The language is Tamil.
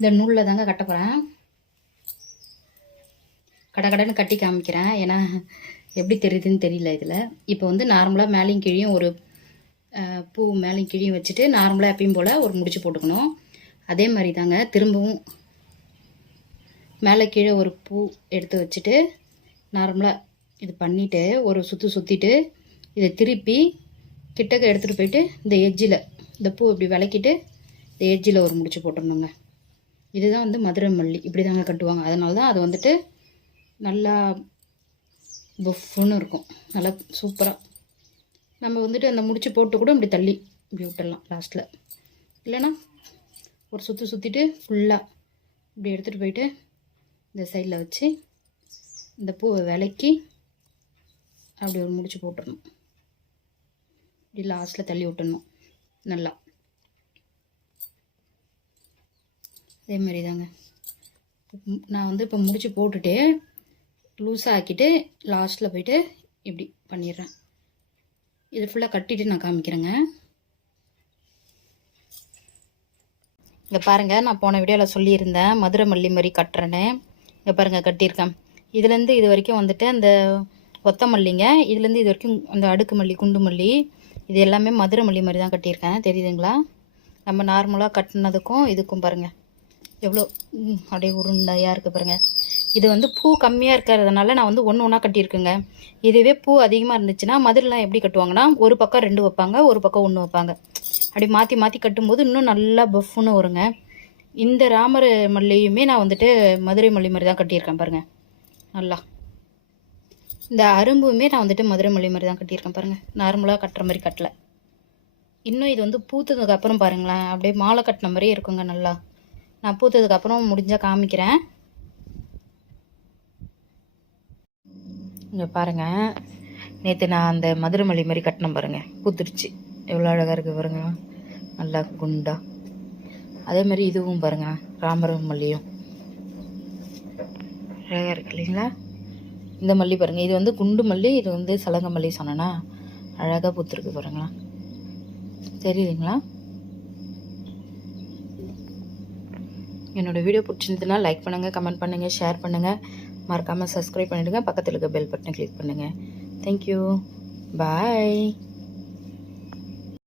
இந்த நூலில் தாங்க கட்ட போகிறேன். கடன்னு கட்டி காமிக்கிறேன். ஏன்னா எப்படி தெரியுதுன்னு தெரியல இதில். இப்போ வந்து நார்மலாக மேலேயும் கீழையும் ஒரு பூ மேலேயும் கீழையும் வச்சுட்டு நார்மலாக எப்பயும் போல் ஒரு முடிச்சு போட்டுக்கணும். அதே மாதிரி தாங்க திரும்பவும் மேலே கீழே ஒரு பூ எடுத்து வச்சுட்டு நார்மலாக இது பண்ணிவிட்டு ஒரு சுற்றிட்டு இதை திருப்பி கிட்டக்க எடுத்துகிட்டு போயிட்டு இந்த எட்ஜில் இந்த பூ இப்படி விளக்கிட்டு இந்த எட்ஜில் ஒரு முடிச்சு போட்டுடணுங்க. இதுதான் வந்து மதுரை மல்லி. இப்படி தாங்க கட்டுவாங்க. அதனால தான் அது வந்துட்டு நல்லா புஃப்னு இருக்கும், நல்லா சூப்பராக. நம்ம வந்துட்டு அந்த முடிச்சு போட்டு கூட இப்படி தள்ளி இப்படி விட்டுடலாம் லாஸ்ட்டில். இல்லைன்னா ஒரு சுற்றிட்டு ஃபுல்லாக இப்படி எடுத்துகிட்டு போயிட்டு இந்த சைடில் வச்சு இந்த பூவை விளக்கி அப்படி ஒரு முடிச்சு போட்டுடணும். இப்படி லாஸ்ட்டில் தள்ளி விட்டுடணும் நல்லா. அதே மாதிரி தாங்க நான் வந்து இப்போ முடிச்சு போட்டுட்டு லூஸாக ஆக்கிட்டு லாஸ்ட்டில் போயிட்டு இப்படி பண்ணிடுறேன். இது ஃபுல்லாக கட்டிட்டு நான் காமிக்கிறேங்க. இங்கே பாருங்கள், நான் போன வீடியோவில் சொல்லியிருந்தேன் மதுரை மல்லி மாதிரி கட்டுறேன்னு. இங்கே பாருங்கள் கட்டியிருக்கேன். இதுலேருந்து இது வரைக்கும் வந்துட்டு அந்த ஒத்த மல்லிங்க, இதுலேருந்து இது வரைக்கும் அந்த அடுக்கு மல்லி, குண்டு மல்லி, இது எல்லாமே மதுரை மல்லி மாதிரி தான் கட்டியிருக்கேன். தெரியுதுங்களா? நம்ம நார்மலாக கட்டினதுக்கும் இதுக்கும் பாருங்கள் எவ்வளோ அப்படியே உருண்டையாக இருக்குது பாருங்கள். இது வந்து பூ கம்மியாக இருக்கிறதுனால நான் வந்து ஒன்று ஒன்றா கட்டியிருக்குங்க. இதுவே பூ அதிகமாக இருந்துச்சுன்னா மதுரைலாம் எப்படி கட்டுவாங்கன்னா ஒரு பக்கம் 2 வைப்பாங்க, ஒரு பக்கம் 1 வைப்பாங்க. அப்படி மாற்றி கட்டும்போது இன்னும் நல்லா பஃப்னு வருங்க. இந்த ராமர் மல்லியுமே நான் வந்துட்டு மதுரை மல்லி மாதிரி தான் கட்டியிருக்கேன் பாருங்கள் நல்லா. இந்த அரும்புமே நான் வந்துட்டு மதுரை மல்லி மாதிரி தான் கட்டியிருக்கேன் பாருங்கள், நார்மலாக கட்டுற மாதிரி கட்டலை. இன்னும் இது வந்து பூத்ததுக்கப்புறம் பாருங்களேன் அப்படியே மாலை கட்டின மாதிரியே இருக்குங்க நல்லா. நான் பூத்ததுக்கப்புறம் முடிஞ்சால் காமிக்கிறேன். இங்கே பாருங்கள், நேற்று நான் அந்த மதுரை மல்லி மாதிரி கட்டினேன் பாருங்கள், பூத்துருச்சு. எவ்வளோ அழகாக இருக்குது பாருங்கள், நல்லா குண்டா. அதே மாதிரி இதுவும் பாருங்கள், ராமர் மல்லியும் அழகாக இருக்கு இல்லைங்களா? இந்த மல்லி பாருங்கள், இது வந்து குண்டு மல்லி, இது வந்து சலங்க மல்லி சொன்னேன்னா அழகாக பூத்துருக்கு பாருங்களா. தெரியுதுங்களா? என்னோடய வீடியோ பிடிச்சிருந்ததுன்னா லைக் பண்ணுங்கள், கமெண்ட் பண்ணுங்கள், ஷேர் பண்ணுங்கள், மறக்காமல் சப்ஸ்கிரைப் பண்ணிவிடுங்க. பக்கத்தில் இருக்க பெல் பட்டனை கிளிக் பண்ணுங்கள். தேங்க்யூ, பாய்.